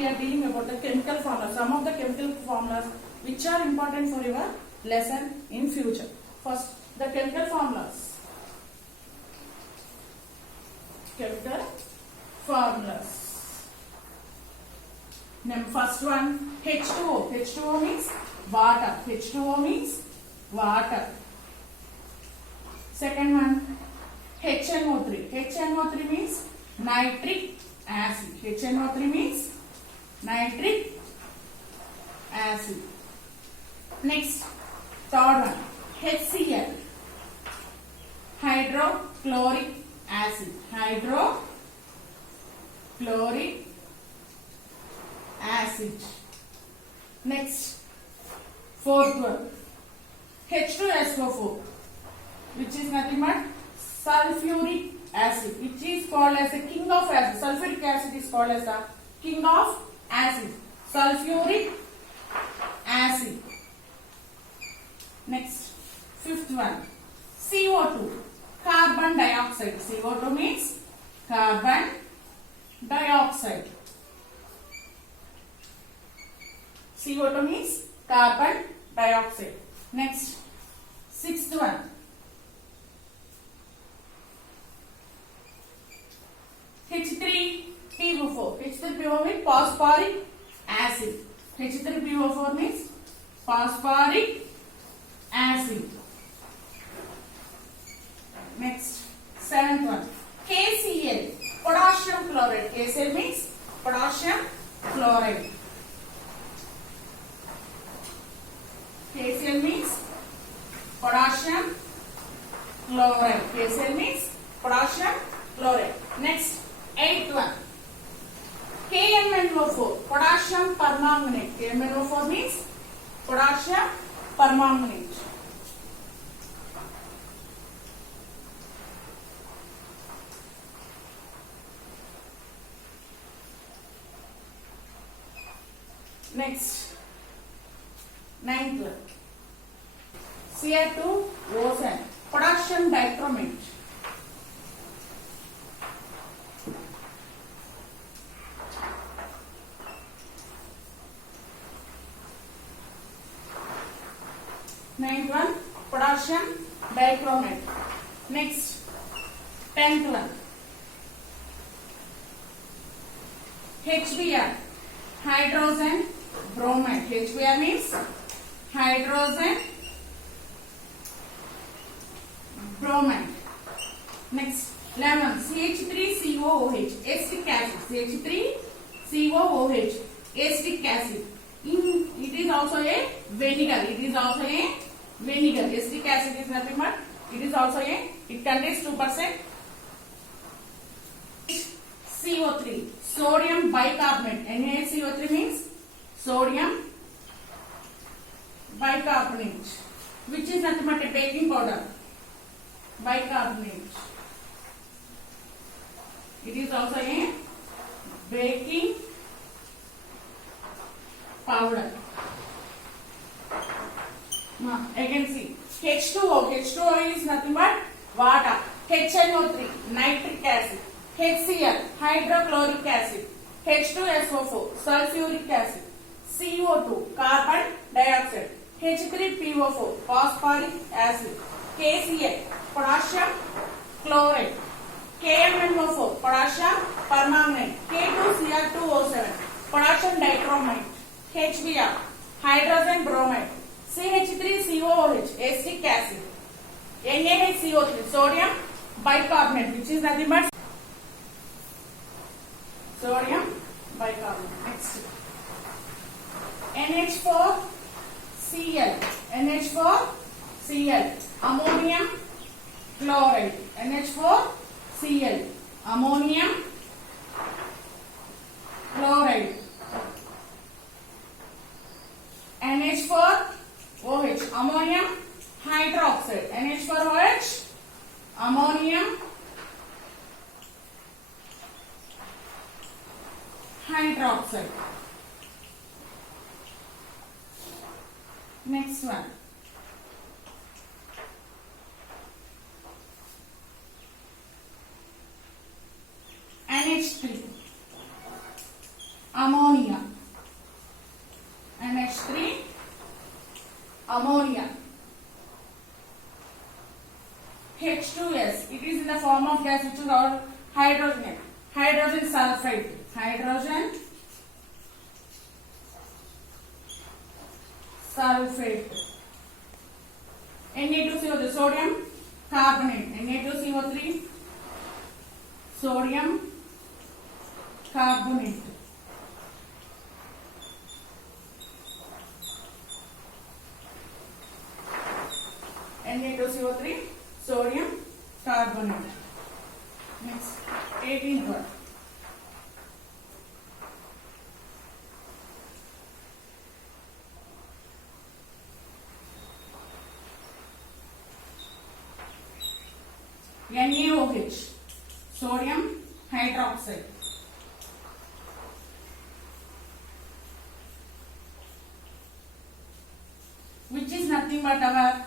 we are dealing about the chemical formulas. Some of the chemical formulas which are important for your lesson in future. First, the chemical formulas. Chemical formulas. First one, H2O. H2O means water. H2O means water. Second one, HNO3. HNO3 means nitric acid. HNO3 means nitric acid. Next, third one, HCl. Hydrochloric acid. Hydrochloric acid. Next, fourth one, H2SO4, which is nothing but sulfuric acid. It is called as the king of acid. Sulfuric acid is called as the king of acid. Sulfuric acid. Next, fifth one, CO2, carbon dioxide. CO2 means carbon dioxide. CO2 means carbon dioxide. Next, sixth one, H3PO4. H3PO means phosphoric acid. H3PO4 means phosphoric acid. Next, seventh one, KCl, potassium chloride. KCl means potassium chloride. KCl means potassium chloride. KCl means potassium chloride. Next, eighth one, KMnO4, potassium permanganate. KMnO4 means potassium permanganate. Next, ninth one, Cr2O7, potassium dichromate. Ninth one, potassium dichromate. Next, 10th one, HBr, hydrogen bromide. HBr means hydrogen bromide. Next, 11, CH3COOH, acetic acid. CH3COOH, acetic acid. It is also a vinegar. It is also a vinegar. Acetic acid is nothing but it is also a, it contains 2%. CO3, sodium bicarbonate. NaCO3 means sodium bicarbonate, which is nothing but a baking powder. Bicarbonate. It is also a baking powder. Now, again see, H2O. H2O is nothing but water. HNO3, nitric acid. HCl, hydrochloric acid. H2SO4, sulfuric acid. CO2, carbon dioxide. H3PO4, phosphoric acid. KCl, potassium chloride. KMnO4, potassium permanganate. K2Cr2O7, potassium dichromate. HBr, hydrogen bromide. CH3COOH, acetic acid. NaCO3, sodium bicarbonate, which is nothing but sodium bicarbonate. Next, NH4Cl. NH4Cl, ammonium chloride. NH4Cl, ammonium chloride. NH4OH, ammonium hydroxide. NH4OH, ammonium hydroxide. Next one, NH3, ammonia. form of gas which is called hydrogen. Hydrogen sulfide. Hydrogen sulfate. Na2CO3, sodium carbonate. Na2CO3, sodium carbonate. Na2CO3, sodium carbonate. Next, 18th one. NaOH, sodium hydroxide. Which is nothing but our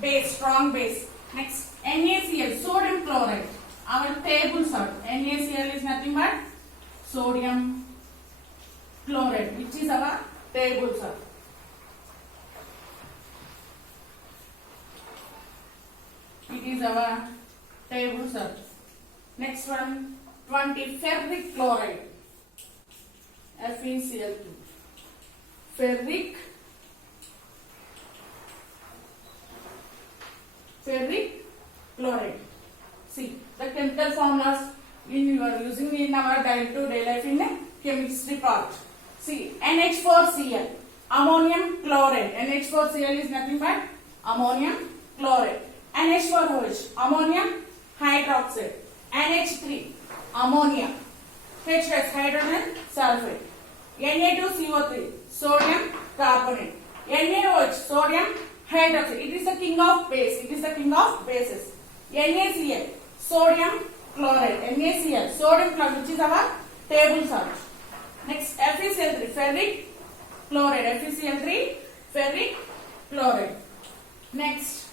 base, strong base. Next, NaCl, sodium chloride, our table salt. NaCl is nothing but sodium chloride, which is our table salt. It is our table salt. Next one, 20, ferric chloride, FeCl2. Ferric chloride. See the chemical formulas you are using in our day-to-day life in a chemistry part. See, NH4Cl, ammonium chloride. NH4Cl is nothing but ammonium chloride. NH4OH, ammonium hydroxide. NH3, ammonia. H has hydrogen sulfide. Na2CO3, sodium carbonate. NaOH, sodium hydroxide. It is the king of base. It is the king of bases. NaCl, sodium chloride. NaCl, sodium chloride, which is our table salt. Next, FeCl3, ferric chloride. FeCl3, ferric chloride. Next,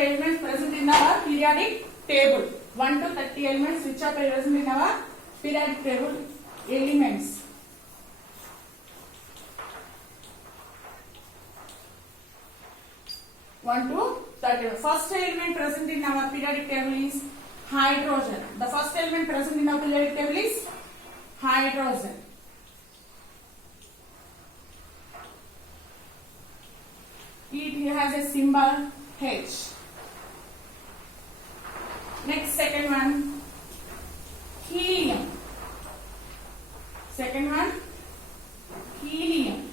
elements present in our periodic table. 1 to 30 elements which are present in our periodic table. Elements. One to 30. First element present in our periodic table is hydrogen. The first element present in our periodic table is hydrogen. It has a symbol H. Next, second one, helium. Second one, helium.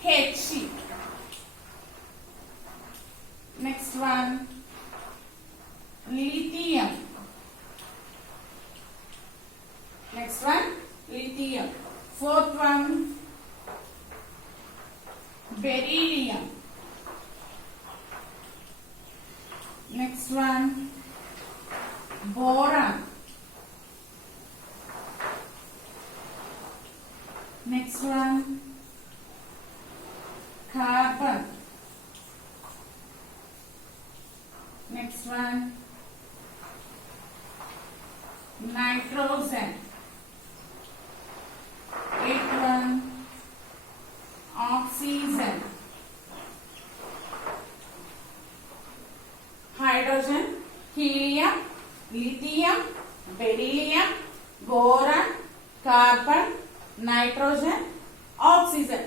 He. Next one, lithium. Next one, lithium. Fourth one, beryllium. Next one, boron. Next one, carbon. Next one, nitrogen. Eighth one, oxygen. Hydrogen, helium, lithium, beryllium, boron, carbon, nitrogen, oxygen.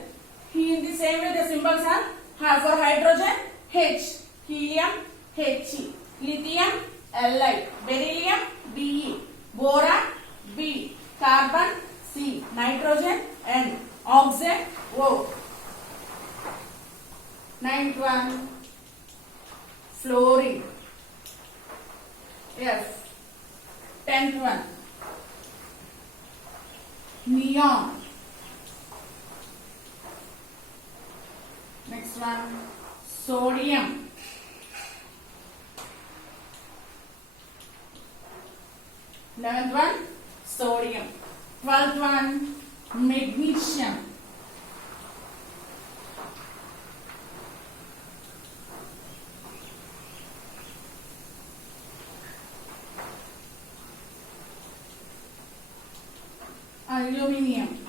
In the same way the symbols are for hydrogen H, helium He, lithium Li, beryllium Be, boron B, carbon C, nitrogen N, oxygen O. Ninth one, fluorine F. 10th one, neon. Next one, sodium. Eleventh one, sodium. 12th one, magnesium. Aluminium.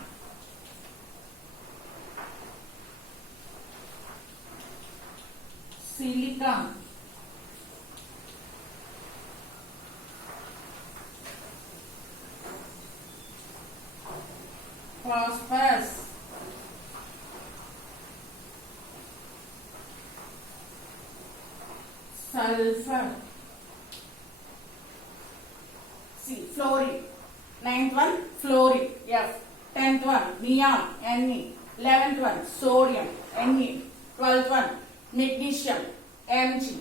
phosphorus, sulfur. See, fluorine. 9th one, fluorine, F. 10th one, neon, Ne. 11th one, sodium, Ne. 12th one, magnesium, Mg.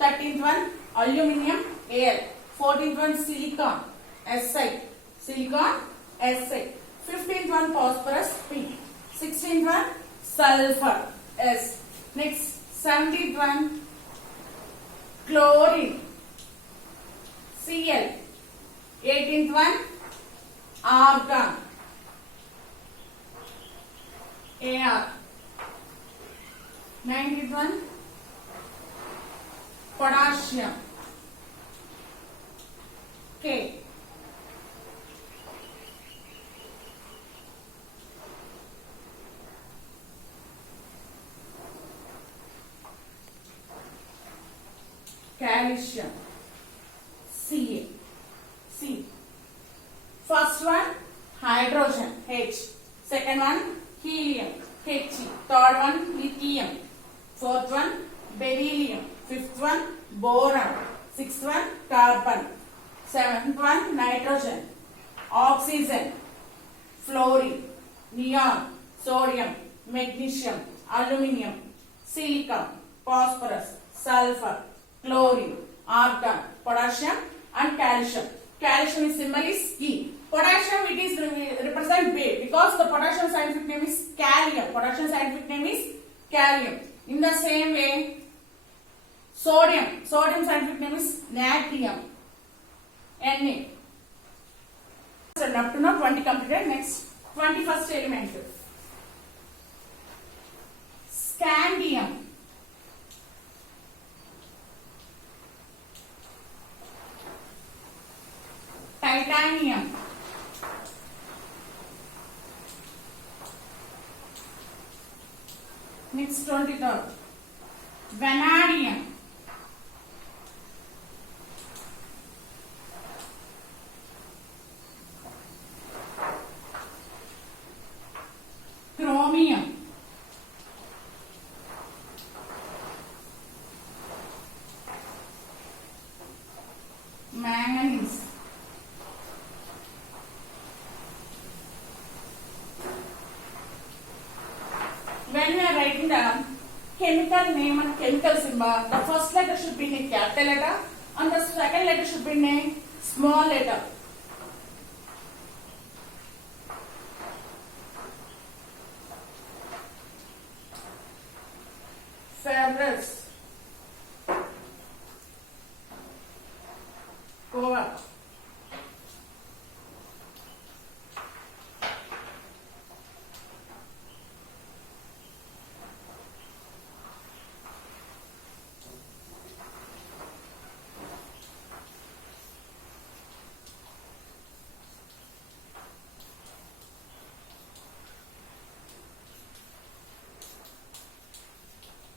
13th one, aluminium, Al. 14th one, silicon, Si. Silicon, Si. 15th one, phosphorus, P. 16th one, sulfur, S. Next, 17th one, chlorine, Cl. 18th one, argon, Ar. 19th one, potassium, K. Calcium, Ca. C. First one, hydrogen, H. Second one, helium, He. Third one, lithium. Fourth one, beryllium. Fifth one, boron. Sixth one, carbon. Seventh one, nitrogen, oxygen, fluorine, neon, sodium, magnesium, aluminium, silicon, phosphorus, sulfur, chlorine, argon, potassium and calcium. Calcium symbol is E. Potassium it is represent B because the potassium scientific name is kalium. Potassium scientific name is kalium. In the same way, sodium scientific name is natrium. Na. So up to now 20 completed. Next 21st element. Scandium. Titanium. Next 23rd. Vanadium. Chromium. Manganese. When we are writing the chemical name and chemical symbol, the first letter should be in a capital letter and the second letter should be in a small letter. Ferrous, cobalt,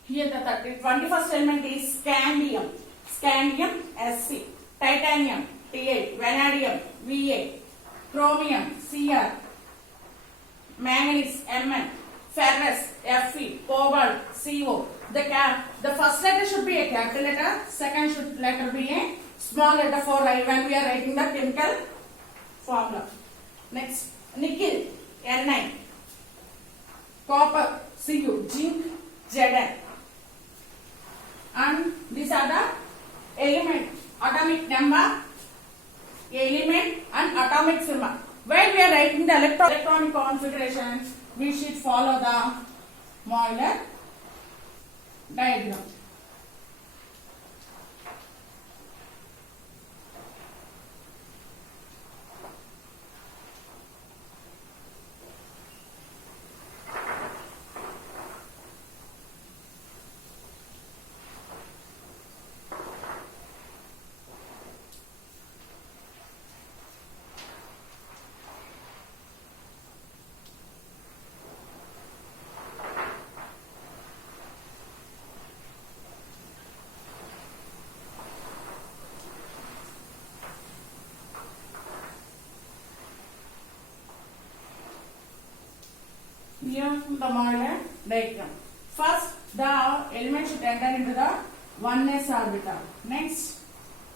here the 21st element is scandium. Scandium Sc. Titanium T8. Vanadium Va. Chromium Cr. Manganese Mn. Ferrous Fe. Cobalt Co. The first letter should be a capital letter. Second should letter be a small letter for when we are writing the chemical formula. Next, nickel Ni. Copper Cu. Zinc Zn. And these are the element, atomic number, element and atomic symbol. When we are writing the electronic configuration, we should follow the Euler diagram. Here the modular diagram. First, the element should enter into the 1s orbital. Next,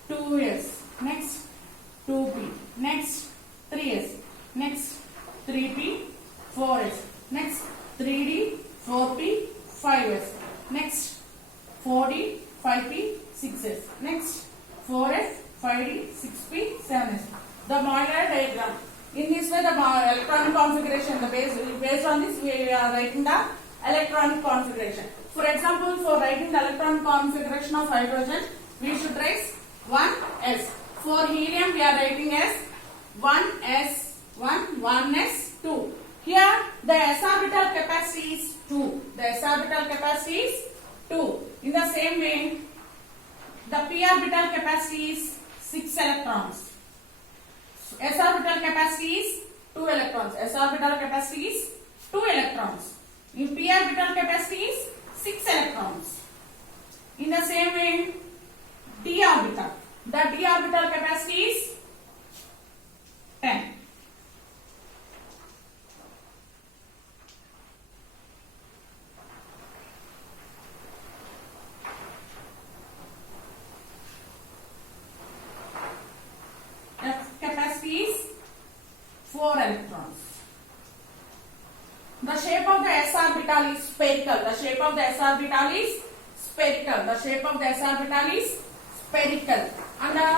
2s. Next, 2p. Next, 3s. Next, 3p, 4s. Next, 3d, 4p, 5s. Next, 4d, 5p, 6s. Next, 4s, 5d, 6p, 7s. The modular diagram. In this way, the electronic configuration, based on this, we are writing the electronic configuration. For example, for writing the electronic configuration of hydrogen, we should write 1s. For helium, we are writing as 1s1, 1s2. Here, the s orbital capacity is 2. The s orbital capacity is 2. In the same way, the p orbital capacity is 6 electrons. S orbital capacity is 2 electrons. S orbital capacity is 2 electrons. In p orbital capacity is 6 electrons. In the same way, d orbital. The d orbital capacity is 10. Capacity is 4 electrons. The shape of the s orbital is spherical. The shape of the s orbital is spherical. The shape of the s orbital is spherical. And the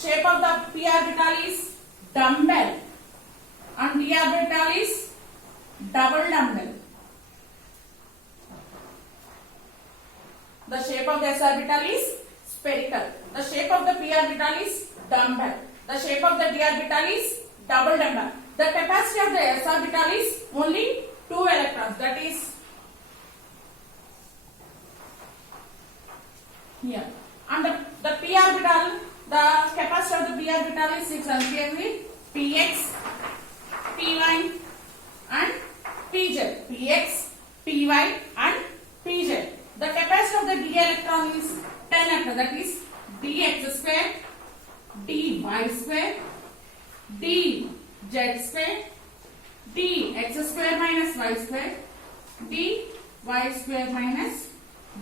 shape of the p orbital is dumbbell. And d orbital is double dumbbell. The shape of the s orbital is spherical. The shape of the p orbital is dumbbell. The shape of the d orbital is double dumbbell. The capacity of the s orbital is only 2 electrons. That is here. And the p orbital, the capacity of the p orbital is 6. And here with px, py and pz. px, py and pz. The capacity of the d electron is 10 electrons. That is dx square, dy square, dz square, dx square minus y square, dy square minus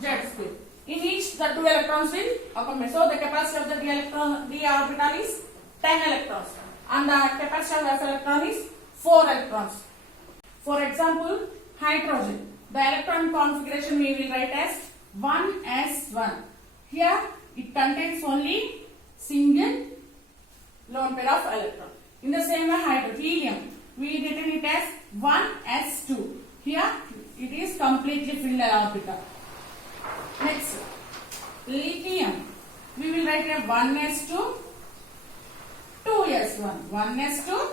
z square. In each, the 2 electrons will accommodate. So the capacity of the d orbital is 10 electrons, and the capacity of the s electron is 4 electrons. For example, hydrogen. The electron configuration we will write as 1s1. Here it contains only single lone pair of electron. In the same way, helium, we written it as 1s2. Here it is completely filled orbital. Next, lithium, we will write as 1s2, 2s1. 1s2,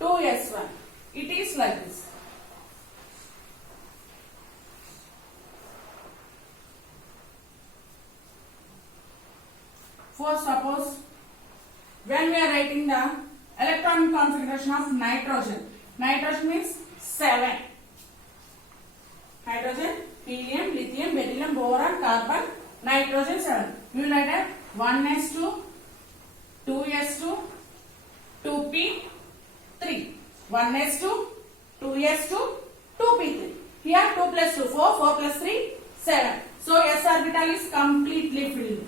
2s1. It is like this. For suppose, when we are writing the electronic configuration of nitrogen, nitrogen means 7. Hydrogen, helium, lithium, beryllium, boron, carbon, nitrogen 7. We will write as 1s2, 2s2, 2p, 3. 1s2, 2s2, 2p3. Here 2 plus 2, 4, 4 plus 3, 7. So s orbital is completely filled.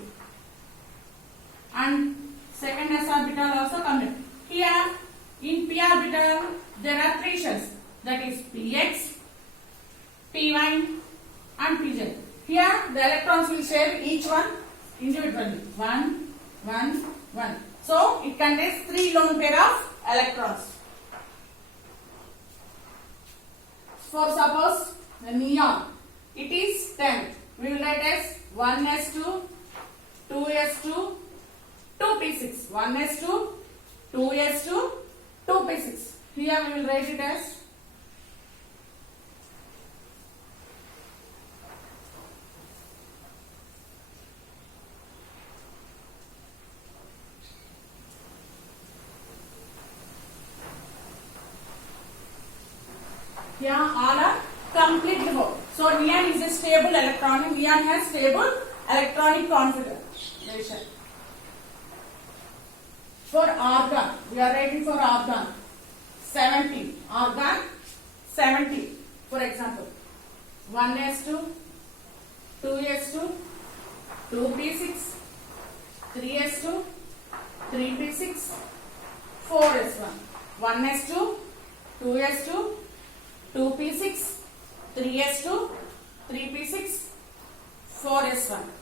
And second s orbital also complete. Here in p orbital there are 3 shells, that is px, py and pz. Here the electrons will share each one individually. 1, 1, 1. So it contains 3 lone pair of electrons. For suppose the neon, it is 10. We will write as 1s2, 2s2, 2p6. 1s2, 2s2, 2p6. Here we will write it as here all are complete devoid. So neon is a stable electronic. Neon has stable electronic configuration. For argon, we are writing for argon 70. Argon 70. For example, 1s2, 2s2, 2p6, 3s2, 3p6, 4s1. 1s2, 2s2, 2p6, 3s2, 3p6, 4s1.